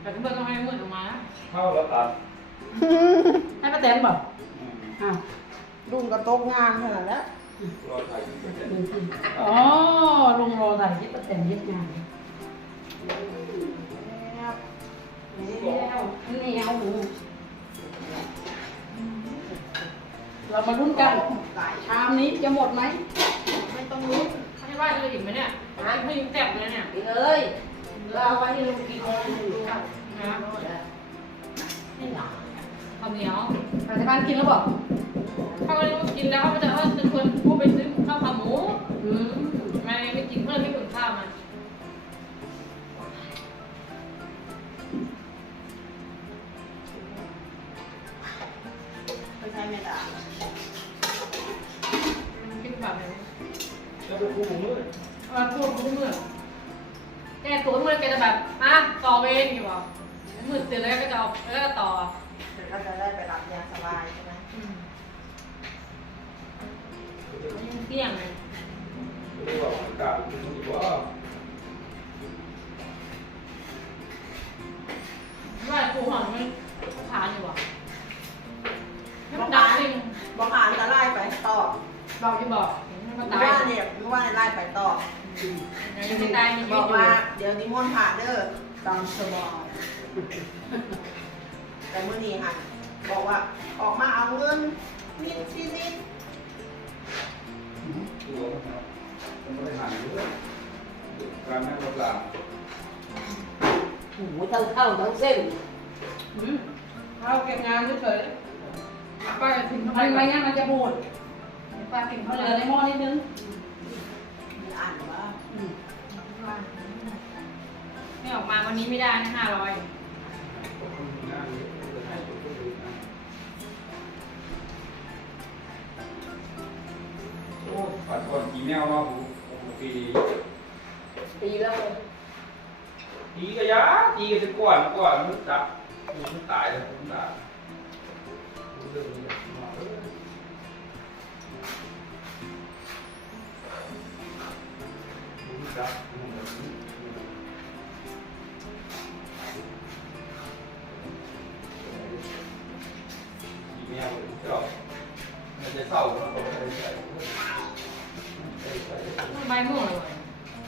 แต่ที่เบิร์ต้องให้มืดออกมานะเข้าแล้วตัดให้ป้าแตนบอกอืมอ้าวลุงก็ตกงานขนาดนั้นรอถ่ายคลิปไว้เสร็จอ๋อลุงโรใส่ที่ป้าแตนยึดงานแล้วนี่เอาหมูเรามาลุ้นกันตายชามนี้จะหมดไหมไม่ต้องลุ้นเขาจะว่าจะอิ่มไหมเนี่ยให้ให้ยิ้มแซ่บเลยเนี่ยไปเลย เราเอาไว้ให้ลุงกินเลยลุงดูนะนี่หนาข้าวเหนียวรัฐบาลกินแล้วบอกข้าวเหนียวกินแล้วเขาจะเอาเป็นคนพูดไปซื้อข้าวขาหมูอืมไม่ไม่กินเพื่อนไม่อุ่นข้าวมันไม่ใช่ไม่ได้กินแบบไหนแล้วไปคู่มือมาพูดทุกเมื่อแกตัวเมื่อแกจะแบบมาต่อเวรอยู่บอกมืดตื่นแล้วก็จะเอาแล้วก็ต่อเดี๋ยวก็จะได้ไปรับยาสบายใช่ไหมอืมเที่ยงเลย เดี๋ยวนิมนต์ผ่าเด้อตามสบายแต่เมื่อนี้ค่ะบอกว่าออกมาเอาเงินนิดสินิดตัวมันไม่ได้หันเยอะการนั่งรถลาหูทั้งเข้าทั้งเส้นอืมเราเก็บงานเฉยๆป้าจะทิ้งทำไมไม่งั้นมันจะบูดป้าทิ้งเขาเหลือในหม้อนิดนึงมันอ่านว่า อืมไม่ออกมาวันนี้ไม่ได้นะห้าร้อยโอ้ปัดก่อนกี่แนวมาหูปีปีแล้วเลยปีก็ยาปีก็จะกวนกวนมันจับมันตายแล้วมันตายเรื่อ มาเออมันจับมันแบบนี้กี่แนวเจ้ามันจะเศร้ามันก็ไม่ได้ใส่ใส่ใส่ต้องใบม่วงเลย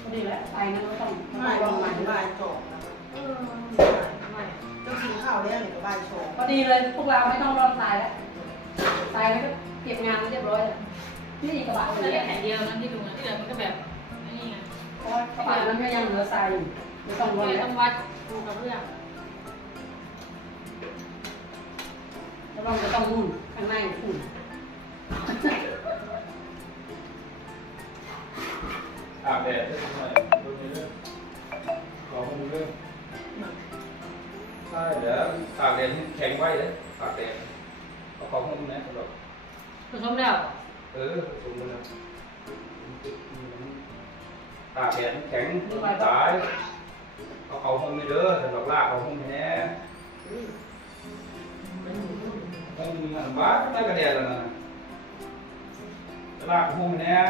พอดีแล้วใบนั้นก็ต้องไม่บางวันบ่ายโจกนะเออไม่เจ้ากินข้าวเรื่องหรือบ่ายโชกพอดีเลยพวกเราไม่ต้องรอตายแล้วตายแล้วก็เก็บงานเรียบร้อยแล้วนี่กระบะเราเลยแค่แผ่นเดียวนั้นที่ดูนะที่เหลือมันก็แบบนี่ไงเพราะว่ากระบะนั้นก็ยังเหลือทรายอยู่ไม่ต้องรอเลยแล้วต้องวัดดูกับเรื่อง แล้วเราจะต้องนุ่นข้างในอุ่นอาบแดดได้ทำไมดูในเรื่องขอคงเรื่องใช่เดี๋ยวอาบแดดนี่แข็งไว้เลยอาบแดดเอาของคงนะสำหรับผสมแล้ว เออสมบูรณ์แล้วอาบแดดมันแข็งตายเอาเขาคงไม่เด้อสำหรับลากเขาคงแน่คงมีอัน บ้าไม่กระเดียดแล้วนะลากเขาคงแน่ย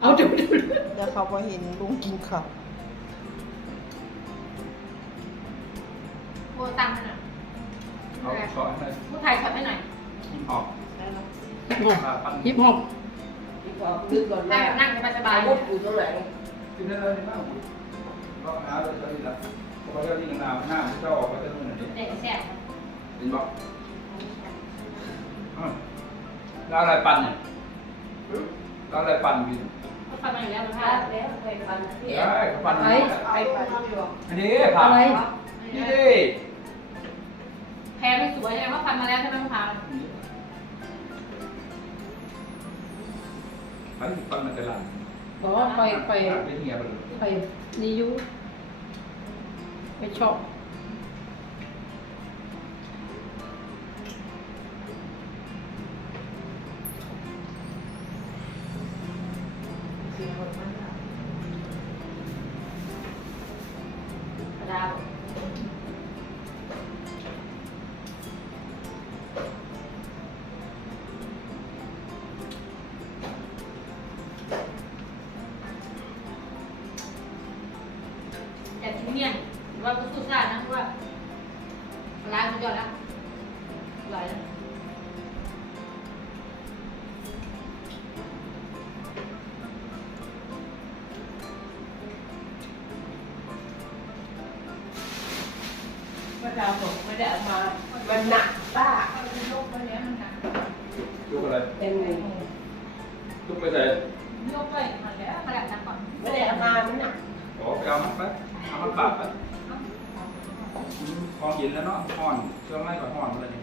เอาดูดูเดี๋ยวเขาพอเห็นลุงกินข้าวโบตังให้หน่อยเอาช้อนให้ผู้ถ่ายช็อตให้หน่อยกินออกฮิปฮอปฮิปฮอปที่พอนึกก่อนได้ว่าแบบนั่งสบายๆมดอยู่ตรงไหนกินได้เลยมากก็น้ำเลยก็ดีละเพราะว่าที่หน้ำน้ำเจ้าออกไป ดินบอกแล้วอะไรปั่นเนี่ยแล้วอะไรปั่นกินก็ฟังมาอยู่แล้วมันพพลาลาดดแล้วไปฟันพี่ได้ก็ปั่นไอ้ไปไปทำอยู่อันนี้ผ่าอะไรนี่ดิแพ้ไม่สวยใช่ไหมว่าฟันมาแล้วใช่ไหมมะพร้าวปั่นปั่นมันจะหลังบอกว่าไปไปไปเหี่ยไปเลยไปนิยุไปช็อป เมื่อเราบอกไม่ได้เอามา มันหนักป้าเอาไปยกไปเนี้ยมันหนักยกอะไรเป็นไงยกไปใส่ยกไปมาแล้วมาแล้วนะก่อนไม่ได้เอามา มันหนักขอไปเอามันไปเอามันปากไปพอเย็นแล้วเนาะห่อนช่วงแรกก็ห่อนเลยนี่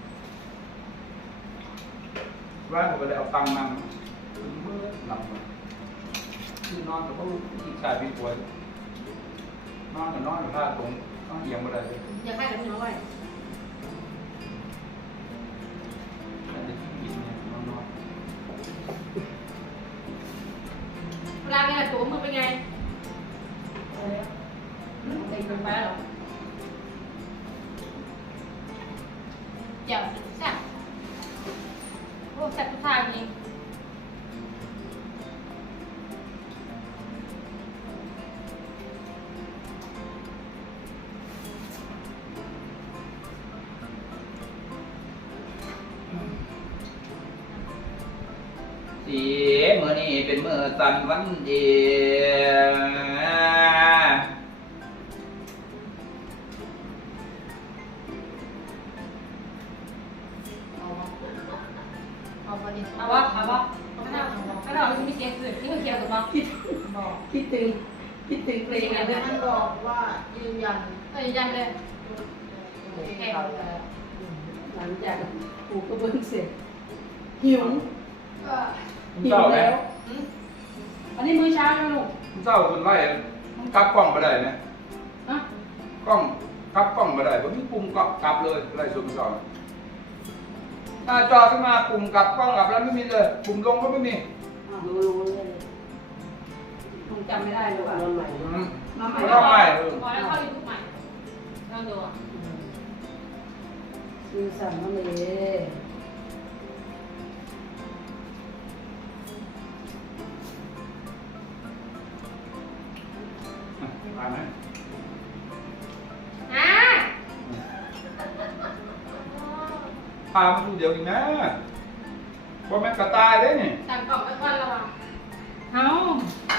ร้านผมก็เลยเอาตังค์นั่งคือมืดหลับมาคือนอนกับพวกอีกชายพี่ป่วยนอนกับนอนกับท่าตรงนอนเอียงมาได้เลย อย่าให้กับพี่น้องไว้แต่จะกินเนี่ยนอนนอนเวลาเนี่ยตัวมึงเป็นไงเต็มไปแล้วหรอเดี๋ยวแซ่บ เป็นมือสันวันเดียเอาไปดิเอาวะเอาวะเอาไปเอาถ้าเราไม่มีเสียงอื่นที่เขาเกี่ยวกับบ้างคิดคิดถึงคิดถึงเพลงอะไรท่านบอกว่ายืนยันเออยังเลยแข่งแล้วหลังจากปลูกกระเบื้องเสร็จหิวก็หิวเศร้าไหมแล้ว อืมอันนี้มื้อเช้านะลูกเศร้าคนไล่กลับกล้องไปได้ไหมฮะกล้องกลับกล้องไปได้ผมมีปุ่มกลับกลับเลยไล่ส่วนสองหน้าจอขึ้นมาปุ่มกลับกล้องกลับแล้วไม่มีเลย ปุ่มลงก็ไม่มีรู้รู้เลยคงจำไม่ได้หรอกว่าใหม่อืมมาใหม่ไม่ต้องไม่เออพอแล้วเข้ายูทูบใหม่ลองดูอะซื้อสั่งมาเลย พามาดูเดี๋ยวอีกนะว่าแม่นกระตายได้นี่สั่งกล่องไปก่อนแล้วอะเอา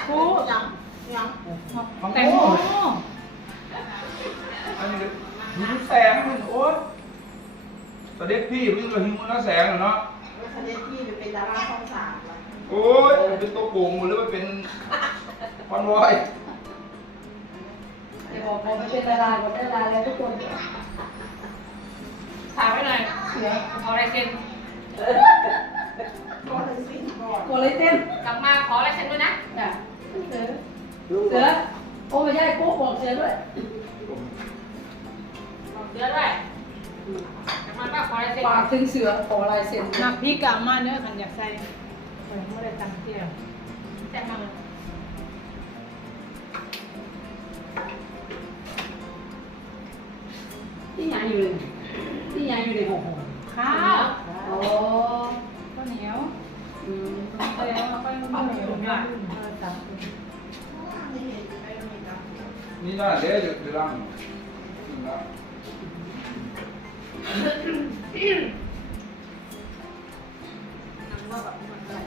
ครูยังยังของแต่งโมโมอันนี้ก็หิวแสงมันโอ๊ยตอนเด็กพี่มันก็หิวแล้วแสงอะเนาะแล้วคะแนนที่ไปเป็นดาราช่องสามแล้วโอ้ยเป็นตัวโกงหรือว่าเป็นคอนวอยเดี๋ยวบอกผมเป็นดาราก่อนดาราแล้วทุกคนถ่ายไว้หน่อย เดี๋ยวขอลายเซ็นก็เลยสิ้นก่อนโกเลยเต้นกลับมาขอลายเซ็นด้วยนะน่ะเสือเสือโอ้ไม่ใช่โป๊ะบอกเสือด้วยบอกเดือนด้วยกลับมาป้าขอลายเซ็นฝากถึงเสือขอลายเซ็นหนักพี่กามาเนื้อขันอยากใส่เออไม่ได้ตังค์เที่ยวแซ่บมากเลยที่ยังอยู่เลยที่ยังอยู่ในหกหก ข้าวโอ้ข้าวเหนียวอืมแล้วาก็เอาเหนียวนี่ยเออตังค์นี่เหนไปโรงเรียนี่น่าเดี๋ยวจะรังนะว่าแบบมันอะไร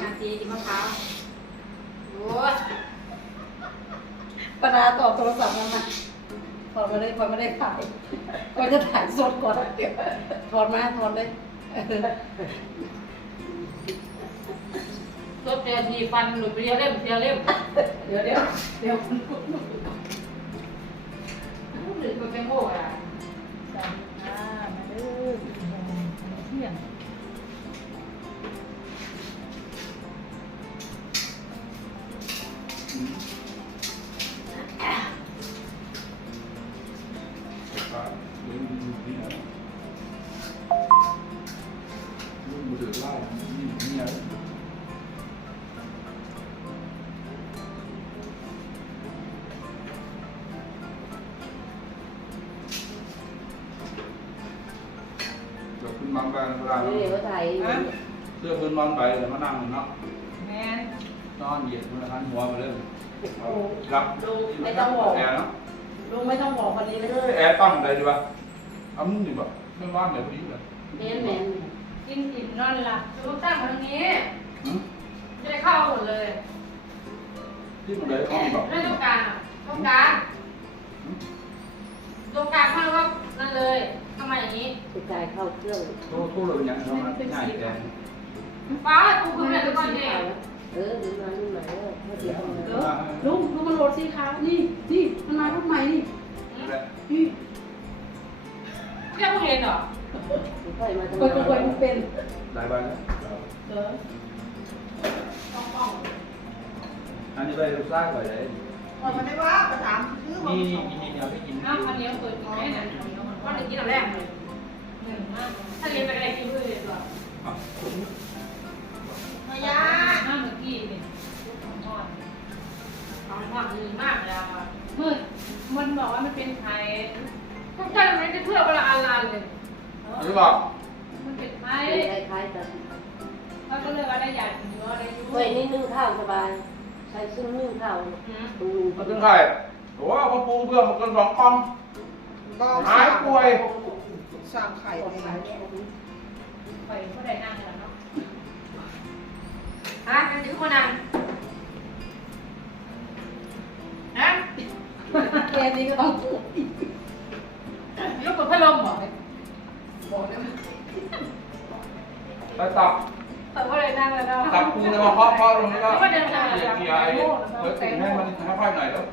งานตีกินมะพร้าวโอ้ปนาตอบโทรศัพท์มามาถอดมาเลยถอดมาได้ถ่าย ก็จะถ่ายสดก่อนเดี๋ยวถอดมาถอดเลยเออรถเดียวทีฟันหลุดไปเดียวเล่มเดียวเล่มเดี๋ยวเดี๋ยวเดี๋ยวคุณหรือมันเป็นโง่อะสวัสดีค่ะมาเด้อเที่ยง ลืมนี่นะลืมมือถือไล่นี่นี่อะไรเดี๋ยวคุณมังไปเวลาเดี๋ยวถ่ายเสื้อคุณนอนไปเดี๋ยวมานั่งเนาะแม่นมนอนเหยียดมันหันหัวมาเริ่มรับลุงไม่ต้องบอกแอร์เนาะลุงไม่ต้องบอกวันนี้เลยเอ้ยแอร์ตั้งอะไรดีวะ เอามึงดีกว่าไม่ว่างเดี๋ยวพอดีเลยแมนแมนกินอิ่มนอนเลยล่ะดูตั้งมาทางนี้หืมจะได้เข้าหมดเลยที่มันเลยเอาแบบไม่ต้องการอะต้องการตรงกลางเขาเรียกว่านั่นเลยทำไมอย่างนี้ไปจ่ายเข้าเครื่องโทษโทษเลยอย่างเราง่ายแต่ฟ้าปูพื้นอะไรทุกคนเนี่ย เออดูมาดูหน่อยเออเดี๋ยวเออลุงลุงมันโหลดสีขาวนี่นี่มันมารุ่นใหม่นี่ นี่ เรียกผู้เห็นเหรอค่อยมาทำไมค่อยมันเป็นหลายวันแล้วเออต้องป้องอันนี้ไปลูกซ่าก่อนเลยพอมาได้ว่าประถามชื่อบอกนี่นี่นี่เอาไปกินอ้าวคันนี้เปิดกินแน่นะว่าจะกินอันแรกเลยหนึ่งมากถ้าเรียนไปอะไรกินผู้เห็นเหรออะผมพยาห้าเมื่อกี้นี่ลูกของทอดของทอดดีมากเลยอะมืดมันบอกว่ามันเป็นไข่ เลยหรือเปล่ามันเป็นไข่คล้ายๆกันเขาก็เลยว่าได้ยากินเนื้อได้ยุ่เฮ้ยนี่นึ่งข้าวสบาย ใช้ซึ่งนึ่งข้าวลุงมันถึงใครโอ้ว่าปูเพื่อมันกันสองกล่องก็หายป่วยสั่งไข่กดเอสายงเนี่ยไปก็ได้นั่งแล้วเนาะอะนั่นถือคนนั่งนะแกนี่ก็ต้องยกเปิดพัดลมเหรอ ไปตับแต่ก็เลยนั่งแล้วเนาะตับปูเลยมาเคาะเคาะตรงนี้ก็ก็เดินทางเกียร์ไอ้เฮ้ยให้มันค่อยๆหน่อยแล้ว